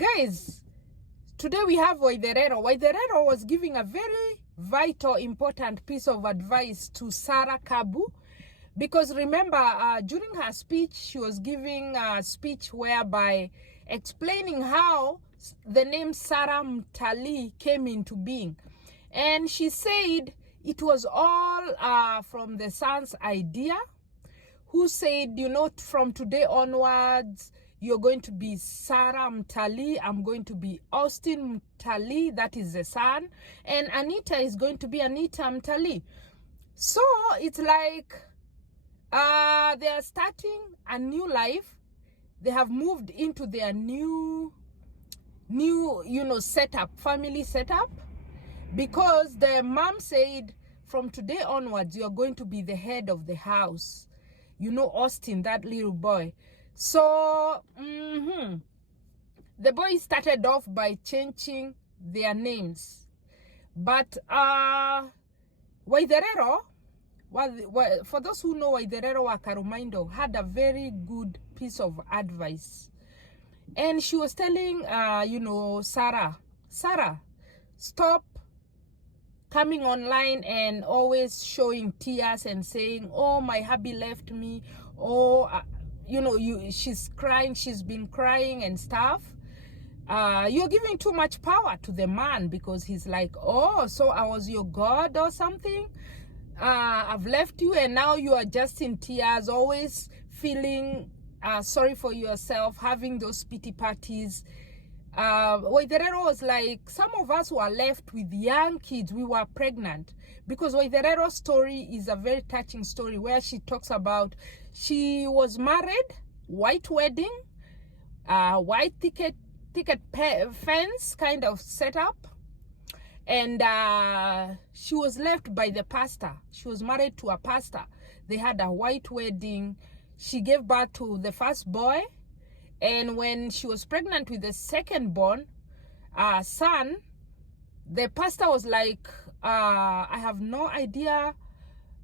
Guys, today we have Waitherero. Waitherero was giving a very vital, important piece of advice to Sara Kabu. Because remember, during her speech, she was giving a speech whereby explaining how the name Sara Mtalii came into being. And she said it was all from the son's idea, who said, you know, from today onwards, you're going to be Sara Mtalii, I'm going to be Austin Mtalii, that is the son, and Anita is going to be Anita Mtalii. So it's like they are starting a new life. They have moved into their new setup, family setup, because the mom said from today onwards you're going to be the head of the house. You know, Austin, that little boy. So the boys started off by changing their names, but Waitherero, for those who know Waitherero wa Karumaindo, had a very good piece of advice, and she was telling Sara, stop coming online and always showing tears and saying, oh, my hubby left me, oh, she's crying, she's been crying and stuff. You're giving too much power to the man, because he's like, oh, so I was your God or something. I've left you and now you are just in tears, always feeling sorry for yourself, having those pity parties. Waitherero was like, some of us who are left with young kids, we were pregnant, because Waiterero's story is a very touching story where she talks about she was married, white wedding, white ticket fence kind of setup, and she was left by the pastor. She was married to a pastor. They had a white wedding. She gave birth to the first boy. And when she was pregnant with the second born son, the pastor was like, I have no idea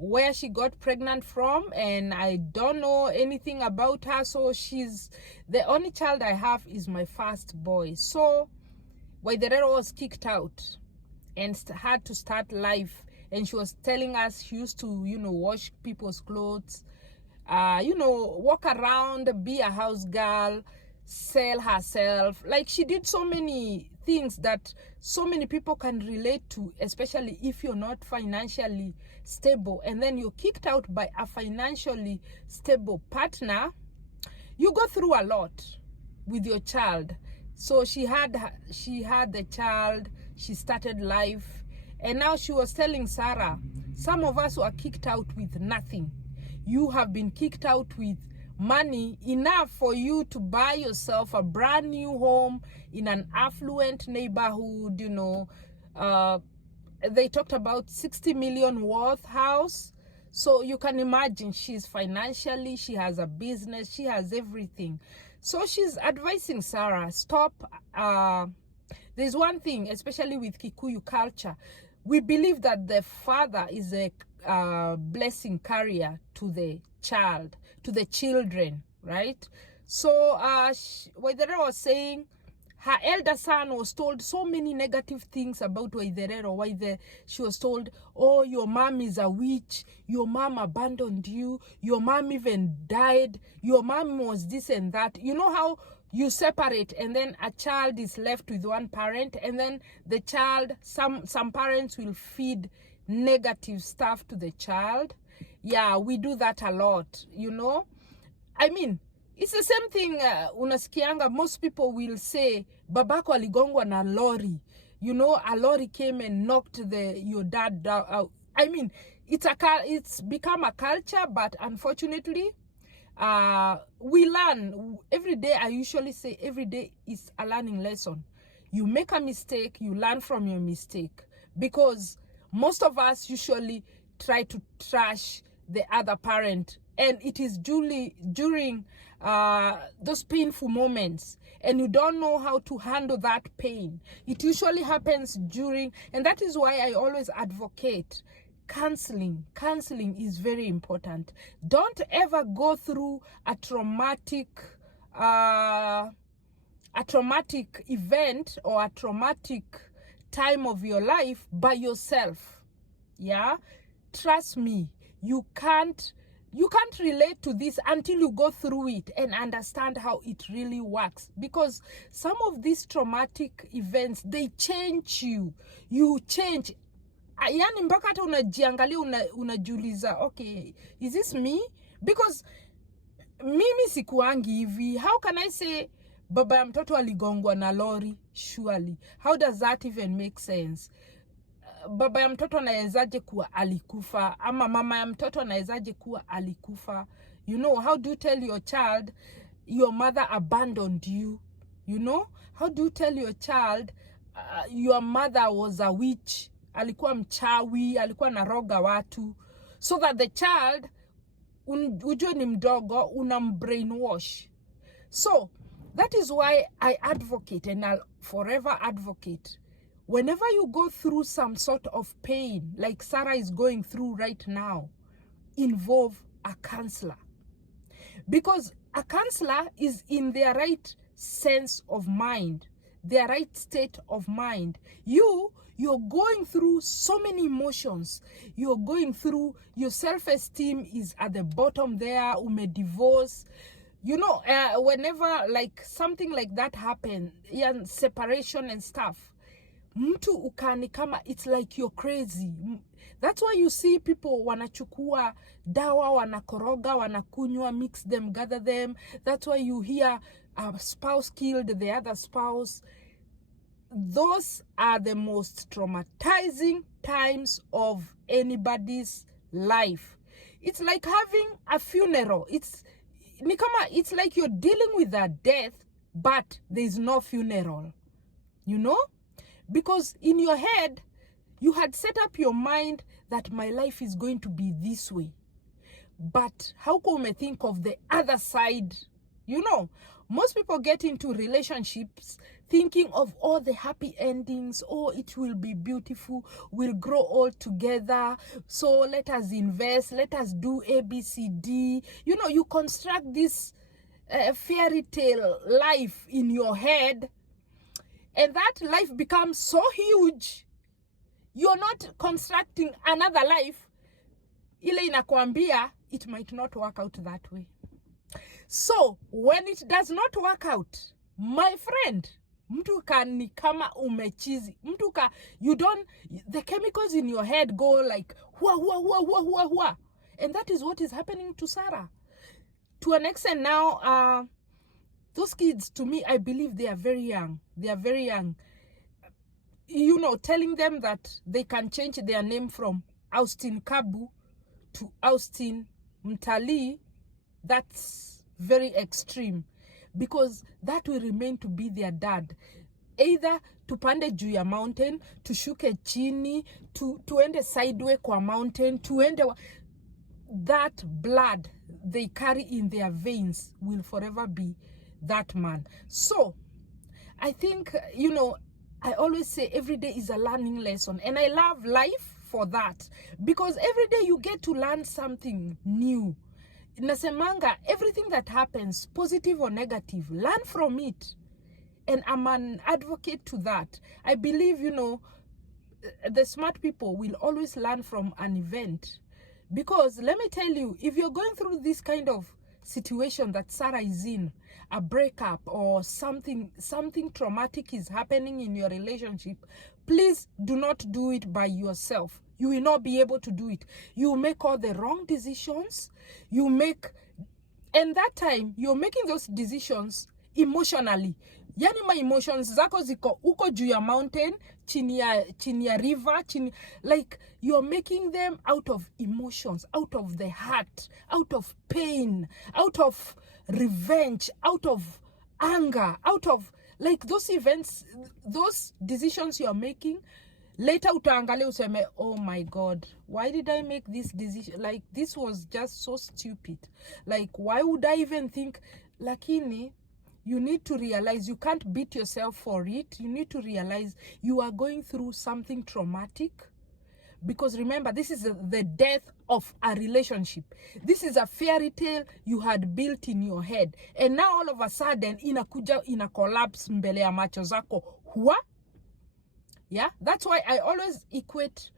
where she got pregnant from, and I don't know anything about her. So she's the only child I have is my first boy. So Waitherero was kicked out and had to start life. And she was telling us she used to, wash people's clothes, walk around, be a house girl, sell herself. Like, she did so many things that so many people can relate to, especially if you're not financially stable and then you're kicked out by a financially stable partner. You go through a lot with your child. So she had the child, she started life, and now she was telling Sara, some of us were kicked out with nothing. You have been kicked out with money enough for you to buy yourself a brand new home in an affluent neighborhood. They talked about 60 million worth house. So you can imagine, she's financially, she has a business, she has everything. So she's advising Sara, stop. There's one thing, especially with Kikuyu culture, we believe that the father is a blessing carrier to the child, to the children, right? So Waitherero was saying her elder son was told so many negative things about Waitherero. She was told, oh, your mom is a witch, your mom abandoned you, your mom even died, your mom was this and that. You know how you separate and then a child is left with one parent, and then the child, some parents will feed negative stuff to the child. Yeah, we do that a lot, I mean, it's the same thing. Unasikianga, most people will say, babako aligongwa na lorry. A lorry came and knocked your dad out. I mean, it's become a culture, but unfortunately, we learn every day. I usually say every day is a learning lesson. You make a mistake, you learn from your mistake, because most of us usually try to trash the other parent, and it is during those painful moments, and you don't know how to handle that pain. It usually happens during, and that is why I always advocate counseling. Counseling is very important. Don't ever go through a traumatic a traumatic event or a traumatic time of your life by yourself. Yeah, trust me, you can't relate to this until you go through it and understand how it really works, because some of these traumatic events, they change you change. Yani mpaka hata unajiangalia, unajiuliza, okay, is this me? Because mimi sikuangi hivi. How can I say baba ya mtoto aligongwa na lori? Surely, how does that even make sense? Baba ya mtoto anawezaje kuwa alikufa? Ama mama ya mtoto anawezaje kuwa alikufa? You know, how do you tell your child your mother abandoned you? You know, how do you tell your child your mother was a witch? Alikuwa mchawi, alikuwa naroga watu, so that the child ujue ni mdogo, brainwash. So that is why I advocate, and I'll forever advocate, whenever you go through some sort of pain like Sara is going through right now, involve a counselor, because a counselor is in their right sense of mind, their right state of mind. You're going through so many emotions. You're going through, your self-esteem is at the bottom there, divorce. You know, whenever like something like that happens, yeah, separation and stuff, mtu ukani kama, it's like you're crazy. That's why you see people wanachukua dawa, wanakoroga, wanakunywa, mix them, gather them. That's why you hear a spouse killed the other spouse. Those are the most traumatizing times of anybody's life. It's like having a funeral. It's like you're dealing with a death, but there's no funeral. You know? Because in your head, you had set up your mind that my life is going to be this way. But how come I think of the other side? You know, most people get into relationships thinking of all the happy endings. Oh, it will be beautiful. We'll grow old together. So let us invest. Let us do A, B, C, D. You know, you construct this fairy tale life in your head. And that life becomes so huge. You're not constructing another life. Ile inakwambia, it might not work out that way. So, when it does not work out, my friend, mtu ni kama umechizi. The chemicals in your head go like, hua, hua, hua, hua, hua, hua. And that is what is happening to Sara. To an extent now, those kids, to me, I believe they are very young. They are very young. You know, telling them that they can change their name from Austin Kabu to Austin Mtalii, that's very extreme, because that will remain to be their dad. Either tupande juu ya mountain, tushuke chini, tuende sideway kwa mountain, that blood they carry in their veins will forever be that man. So I think, you know, I always say every day is a learning lesson, and I love life for that, because every day you get to learn something new. Nasemanga, everything that happens, positive or negative, learn from it. And I'm an advocate to that. I believe, you know, the smart people will always learn from an event. Because let me tell you, if you're going through this kind of situation that Sara is in, a breakup or something traumatic is happening in your relationship, please do not do it by yourself. You will not be able to do it. You make all the wrong decisions. And that time, you're making those decisions emotionally. Yani my emotions zako ziko uko juu ya mountain, chini ya river, like you're making them out of emotions, out of the heart, out of pain, out of revenge, out of anger, out of like those events, those decisions you're making. Later utaangalia useme, oh my God, why did I make this decision? Like, this was just so stupid. Like, why would I even think? Lakini, you need to realize you can't beat yourself for it. You need to realize you are going through something traumatic. Because remember, this is the death of a relationship. This is a fairy tale you had built in your head, and now all of a sudden inakuja ina collapse mbele ya macho zako. Yeah, that's why I always equate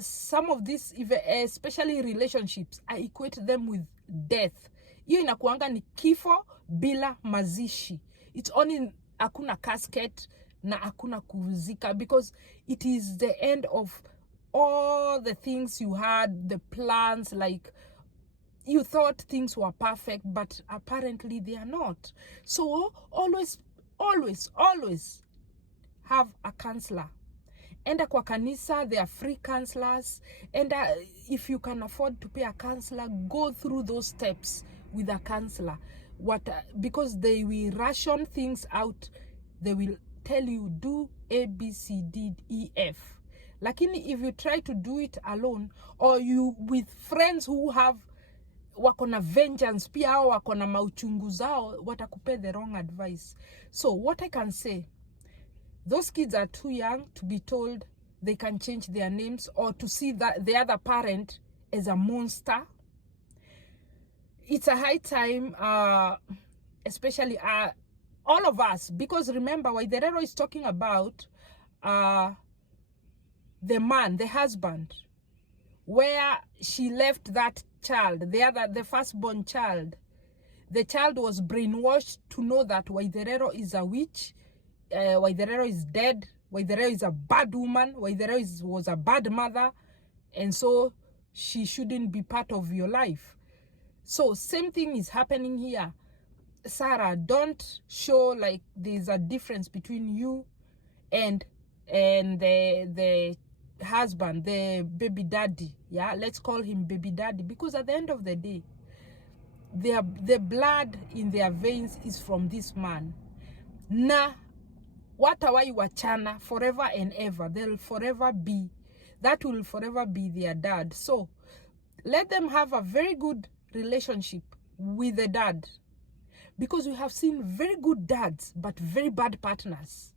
some of these, especially relationships, I equate them with death. Hiyo inakuanga ni kifo bila mazishi. It's only hakuna casket na hakuna kuzika, because it is the end of all the things you had, the plans, like you thought things were perfect, but apparently they are not. So always have a counselor. Enda kwa kanisa, there are free counselors. And if you can afford to pay a counselor, go through those steps with a counselor. Because they will ration things out. They will tell you, do A, B, C, D, E, F. Lakini if you try to do it alone, or you with friends who have wako na vengeance, pia hao wako na mauchungu zao, watakupe the wrong advice. So what I can say, those kids are too young to be told they can change their names, or to see that the other parent as a monster. It's a high time, especially all of us, because remember, Waitherero is talking about the man, the husband, where she left that child, the firstborn child. The child was brainwashed to know that Waitherero is a witch. Waitherero is dead. Waitherero is a bad woman. Waitherero was a bad mother, and so she shouldn't be part of your life. So same thing is happening here. Sara, don't show like there's a difference between you and the husband, the baby daddy. Yeah, let's call him baby daddy, because at the end of the day, the blood in their veins is from this man. Na watawai wachana forever and ever. They'll forever be, that will forever be their dad. So let them have a very good relationship with the dad, because we have seen very good dads but very bad partners.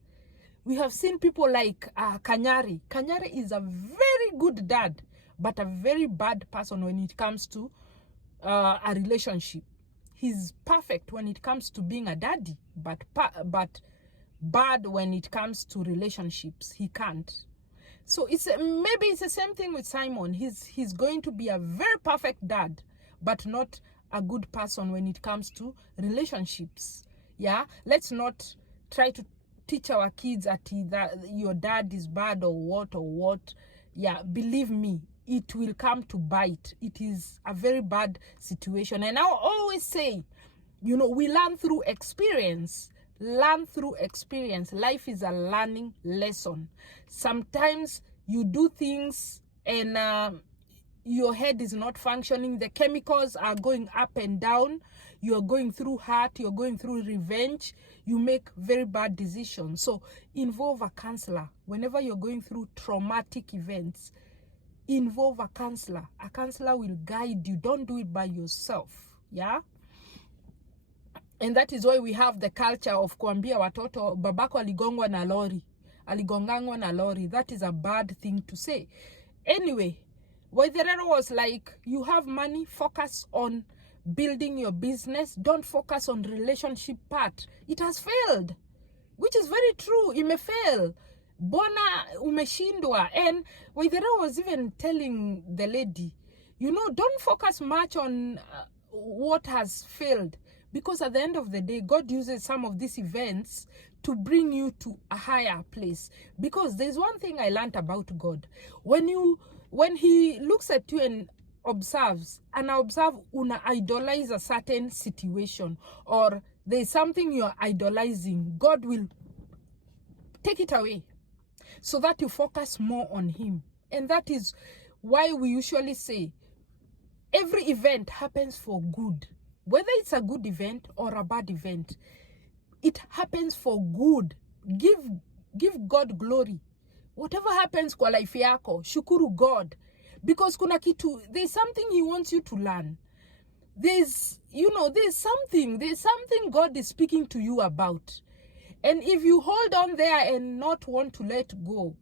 We have seen people like Kanyari. Kanyari is a very good dad but a very bad person when it comes to a relationship. He's perfect when it comes to being a daddy, but bad when it comes to relationships. He can't. So maybe it's the same thing with Simon. He's going to be a very perfect dad, but not a good person when it comes to relationships. Yeah, let's not try to teach our kids that your dad is bad or what. Yeah, believe me, it will come to bite. It is a very bad situation. And I always say, we learn through experience. Learn through experience. Life is a learning lesson. Sometimes you do things and your head is not functioning. The chemicals are going up and down. You're going through hurt. You're going through revenge. You make very bad decisions. So involve a counselor. Whenever you're going through traumatic events, involve a counselor. A counselor will guide you. Don't do it by yourself. Yeah? And that is why we have the culture of kuambia watoto, babako aligongwa na lori. Aligongangwa na lori. That is a bad thing to say. Anyway, Waitherero was like, you have money, focus on building your business. Don't focus on relationship part. It has failed, which is very true. It may fail. Bona umeshindwa. And Waitherero was even telling the lady, don't focus much on what has failed. Because at the end of the day, God uses some of these events to bring you to a higher place. Because there's one thing I learned about God. When he looks at you and observes, and I observe una idolize a certain situation, or there's something you're idolizing, God will take it away so that you focus more on him. And that is why we usually say every event happens for good. Whether it's a good event or a bad event, it happens for good. Give God glory. Whatever happens kwa life yako, shukuru God. Because there's something he wants you to learn. There's something God is speaking to you about. And if you hold on there and not want to let go,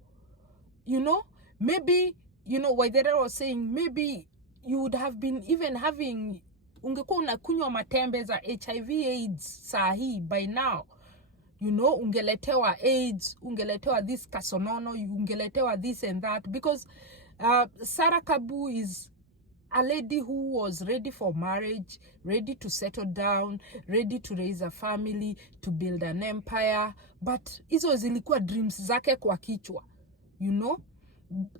Maybe, you know, Waitherero was saying, maybe you would have been even having, ungekuwa unakunywa matembe za HIV AIDS sahi by now. You know, ungeletewa AIDS, ungeletewa this kasonono, ungeletewa this and that. Because Sara Kabu is a lady who was ready for marriage, ready to settle down, ready to raise a family, to build an empire. But hizo zilikuwa dreams zake kwa kichwa. You know,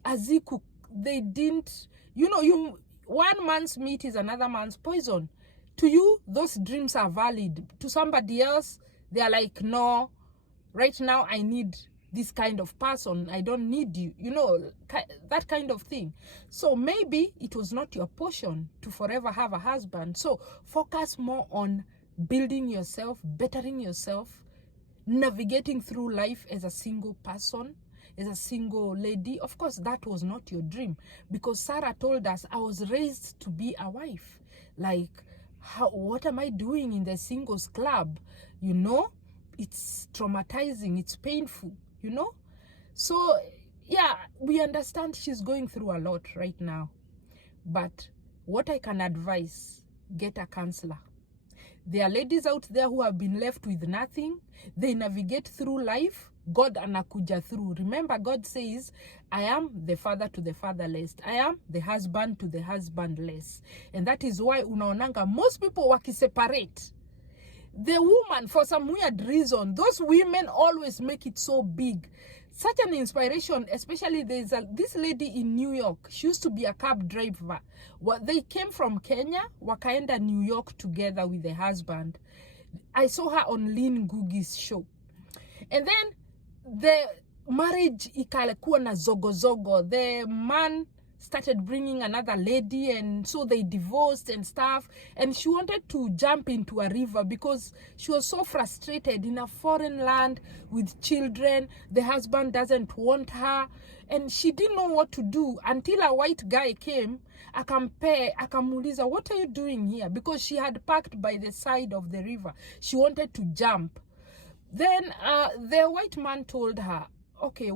aziku, they didn't, you know, one man's meat is another man's poison. To you, those dreams are valid. To somebody else, they are like, no, right now I need this kind of person. I don't need you, you know, that kind of thing. So maybe it was not your portion to forever have a husband. So focus more on building yourself, bettering yourself, navigating through life as a single person, as a single lady. Of course, that was not your dream, because Sara told us, I was raised to be a wife. Like, what am I doing in the singles club? You know, it's traumatizing, it's painful, you know. So yeah, we understand she's going through a lot right now, but what I can advise, get a counselor. There are ladies out there who have been left with nothing. They navigate through life. God anakuja through. Remember, God says, I am the father to the fatherless. I am the husband to the husbandless. And that is why unaonanga most people wakiseparate. The woman, for some weird reason, those women always make it so big. Such an inspiration, especially there's this lady in New York. She used to be a cab driver. They came from Kenya, wakaenda New York together with the husband. I saw her on Lynn Ngugi's show. And then the marriage ikalekuwa na zogo. The man started bringing another lady, and so they divorced and stuff. And she wanted to jump into a river because she was so frustrated in a foreign land with children. The husband doesn't want her, and she didn't know what to do until a white guy came. Akamuuliza, what are you doing here? Because she had parked by the side of the river. She wanted to jump. Then the white man told her, okay,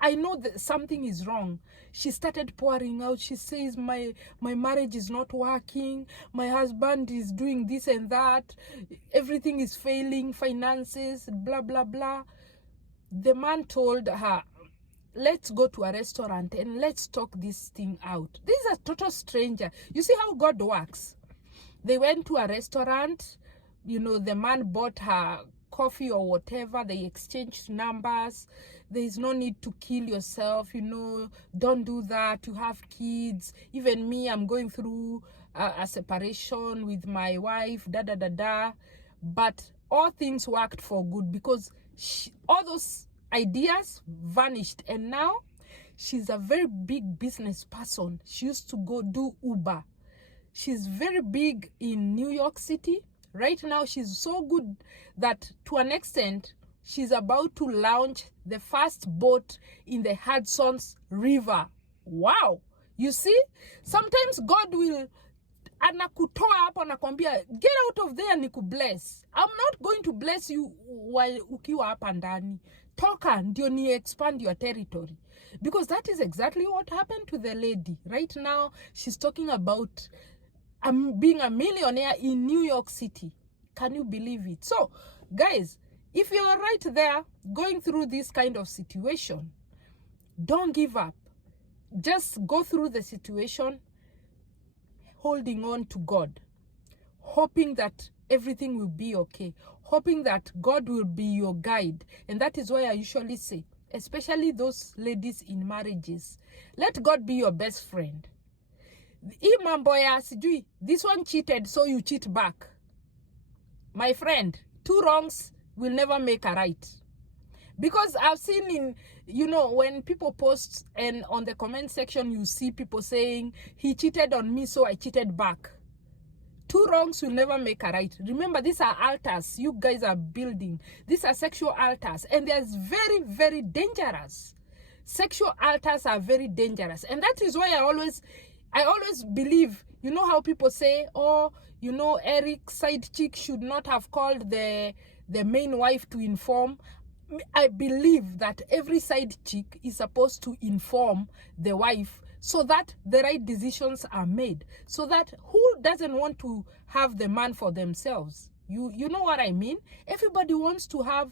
I know that something is wrong. She started pouring out. She says, my marriage is not working. My husband is doing this and that. Everything is failing, finances, blah, blah, blah. The man told her, let's go to a restaurant and let's talk this thing out. This is a total stranger. You see how God works. They went to a restaurant. You know, the man bought her coffee or whatever. They exchanged numbers. There is no need to kill yourself, you know, don't do that. You have kids. Even me, I'm going through a separation with my wife, but all things worked for good, because all those ideas vanished, and now she's a very big business person. She used to go do Uber. She's very big in New York City. Right now, she's so good that to an extent, she's about to launch the first boat in the Hudson's River. Wow. You see, sometimes God will anakutoa hapo anakwambia, get out of there nikubless. I'm not going to bless you while ukiwa hapa ndani. Toka ndio ni expand your territory. Because that is exactly what happened to the lady. Right now, she's talking about being a millionaire in New York City. Can you believe it? So, guys, if you're right there going through this kind of situation, don't give up. Just go through the situation, holding on to God, hoping that everything will be okay, hoping that God will be your guide. And that is why I usually say, especially those ladies in marriages, let God be your best friend. This one cheated, so you cheat back. My friend, 2 wrongs will never make a right. Because I've seen in, you know, when people post and on the comment section, you see people saying, he cheated on me, so I cheated back. 2 wrongs will never make a right. Remember, these are altars you guys are building. These are sexual altars, and they're very, very dangerous. Sexual altars are very dangerous. And that is why I always believe, you know how people say, oh, you know, Eric's side chick should not have called the main wife to inform. I believe that every side chick is supposed to inform the wife so that the right decisions are made. So that who doesn't want to have the man for themselves? You know what I mean? Everybody wants to have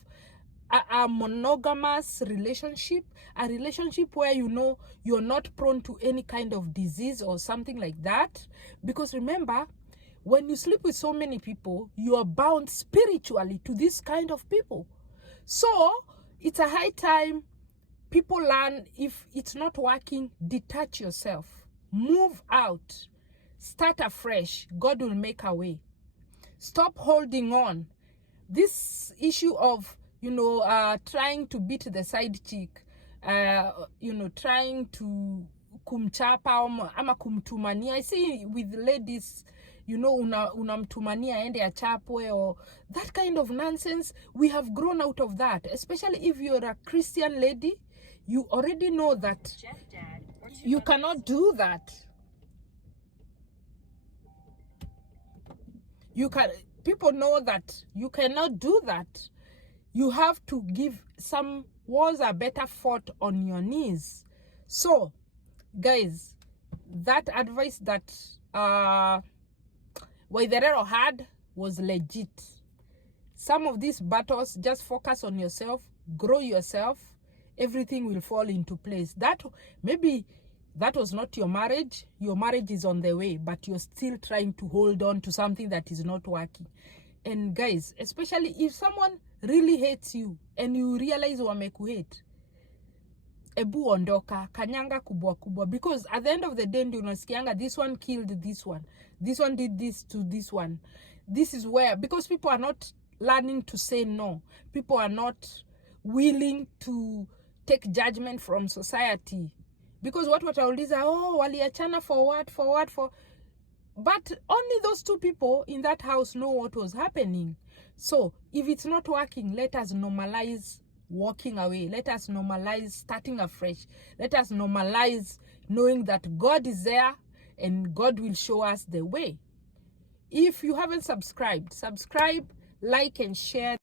a monogamous relationship, a relationship where you know you're not prone to any kind of disease or something like that. Because remember, when you sleep with so many people, you are bound spiritually to this kind of people. So it's a high time people learn, if it's not working, detach yourself, move out, start afresh. God will make a way. Stop holding on. This issue of, trying to beat the side chick, trying to kumchapa ama kumtumania. I see with ladies, unamtumania ende achapwe, or that kind of nonsense. We have grown out of that, especially if you're a Christian lady. You already know that you cannot do that. People know that you cannot do that. You have to give some wars are better fought on your knees. So, guys, that advice that Waitherero had was legit. Some of these battles, just focus on yourself, grow yourself, everything will fall into place. Maybe that was not your marriage is on the way, but you're still trying to hold on to something that is not working. And guys, especially if someone really hates you and you realize wamekuhate, ebu ondoka, kanyanga kubwa kubwa, because at the end of the day ndio unasikianga this one killed this one did this to this one. This is where, because people are not learning to say no, people are not willing to take judgment from society, because what watauliza, oh, waliachana for what, but only those two people in that house know what was happening. So if it's not working, let us normalize walking away. Let us normalize starting afresh. Let us normalize knowing that God is there and God will show us the way. If you haven't subscribed, subscribe, like and share.